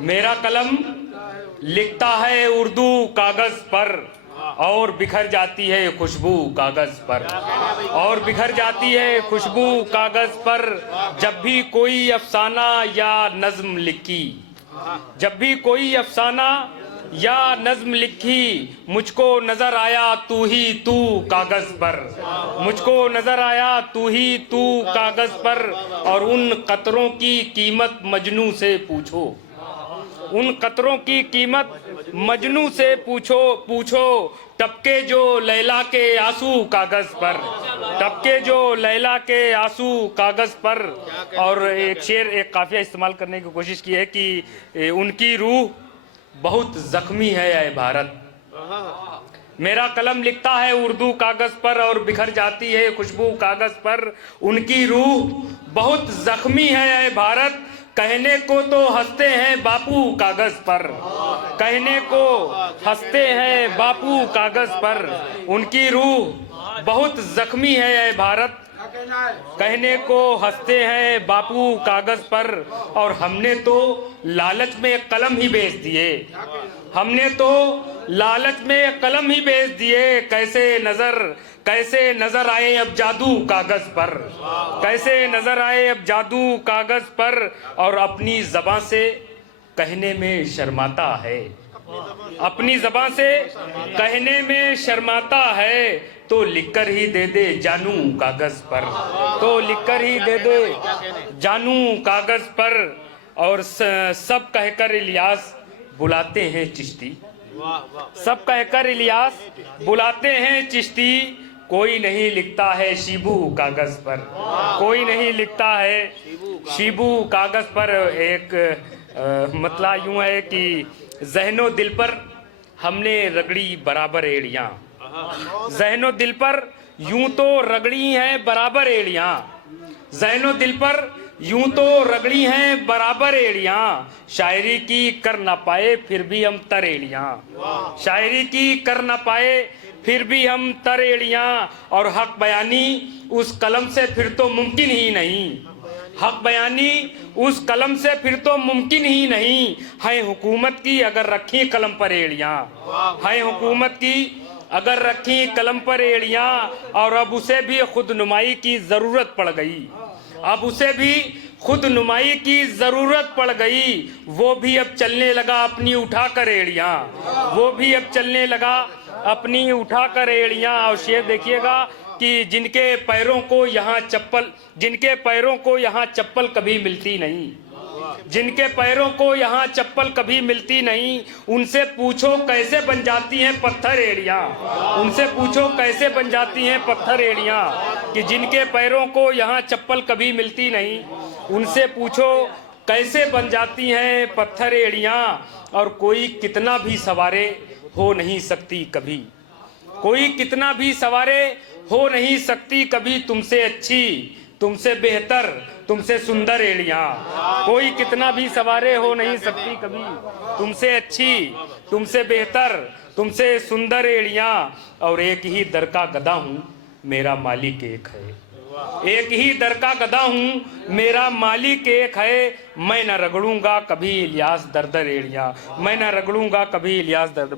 मेरा कलम लिखता है उर्दू कागज पर और बिखर जाती है खुशबू कागज पर, और बिखर जाती है खुशबू कागज पर। जब भी कोई अफसाना या नज्म लिखी, जब भी कोई अफसाना या नज्म लिखी, मुझको नजर आया तू ही तू कागज पर, मुझको नजर आया तू ही तू कागज पर। और उन कतरों की कीमत मजनू से पूछो, उन कतरों की कीमत मजनू से पूछो, पूछो। टपके जो लैला के आंसू कागज पर, टपके जो लैला के आंसू कागज पर। और एक शेर, एक काफिया इस्तेमाल करने की कोशिश की है कि उनकी रूह बहुत जख्मी है ऐ भारत। मेरा कलम लिखता है उर्दू कागज पर और बिखर जाती है खुशबू कागज पर। उनकी रूह बहुत जख्मी है ऐ भारत। कहने को तो हंसते हैं बापू कागज पर, कहने को हंसते हैं बापू कागज पर। उनकी रूह बहुत जख्मी है ऐ भारत। कहने को हंसते हैं बापू कागज पर। और हमने तो लालच में कलम ही बेच दिए, हमने तो लालच में कलम ही बेच दिए। कैसे नजर आए अब जादू कागज पर, कैसे नजर आए अब जादू कागज पर। और अपनी ज़बां से कहने में शर्माता है, अपनी ज़बां से कहने में शर्माता है। तो लिखकर ही दे दे जानू कागज पर, तो लिखकर ही दे दे जानू कागज पर। और सब कहकर इलियास बुलाते हैं चिश्ती, सब कहकर इलियास बुलाते हैं चिश्ती। कोई नहीं लिखता है शिबू कागज पर, कोई नहीं लिखता है शिबू कागज पर। एक मतलब यूं है कि ज़हनो दिल पर हमने रगड़ी बराबर एड़ियाँ, ज़हनो दिल पर यूं तो रगड़ी हैं बराबर एड़ियाँ, ज़हनो दिल पर यूं तो रगड़ी हैं बराबर एड़ियाँ। शायरी की कर ना पाए फिर भी हम तरेड़ियाँ, शायरी की कर ना पाए फिर भी हम तरेड़ियाँ। और हक बयानी उस कलम से फिर तो मुमकिन ही नहीं, हक बयानी उस कलम से फिर तो मुमकिन ही नहीं। है हुकूमत की अगर रखी कलम पर एड़ियाँ, है हुकूमत की अगर रखी कलम पर एड़ियाँ। और अब उसे भी खुद नुमाई की ज़रूरत पड़ गई, अब उसे भी खुद नुमाई की ज़रूरत पड़ गई। वो भी अब चलने लगा अपनी उठा कर एड़ियाँ, वो भी अब चलने लगा अपनी उठा कर एड़ियाँ। और शेर देखिएगा कि जिनके पैरों को यहाँ चप्पल, जिनके पैरों को यहाँ चप्पल कभी मिलती नहीं, जिनके पैरों को यहाँ चप्पल कभी मिलती नहीं, उनसे पूछो कैसे बन जाती हैं पत्थर एड़ियाँ, उनसे पूछो कैसे बन जाती हैं पत्थर एड़ियाँ। कि जिनके पैरों को यहाँ चप्पल कभी मिलती नहीं, उनसे पूछो कैसे बन जाती हैं पत्थर एड़ियाँ। और कोई कितना भी सवारे हो नहीं सकती कभी, कोई कितना भी सवारे हो नहीं सकती कभी तुमसे अच्छी, तुमसे बेहतर, तुमसे सुंदर एड़ियाँ। कोई कितना भी सवारे हो नहीं सकती कभी तुमसे अच्छी, तुमसे बेहतर, तुमसे सुंदर एड़ियाँ। और एक ही दर का गधा हूँ मेरा मालिक एक है, एक ही दर का गधा हूँ मेरा मालिक एक है। मैं न रगड़ूंगा कभी इलियास दर दर एड़ियाँ, मैं न रगड़ूंगा कभी इलियास दर दर।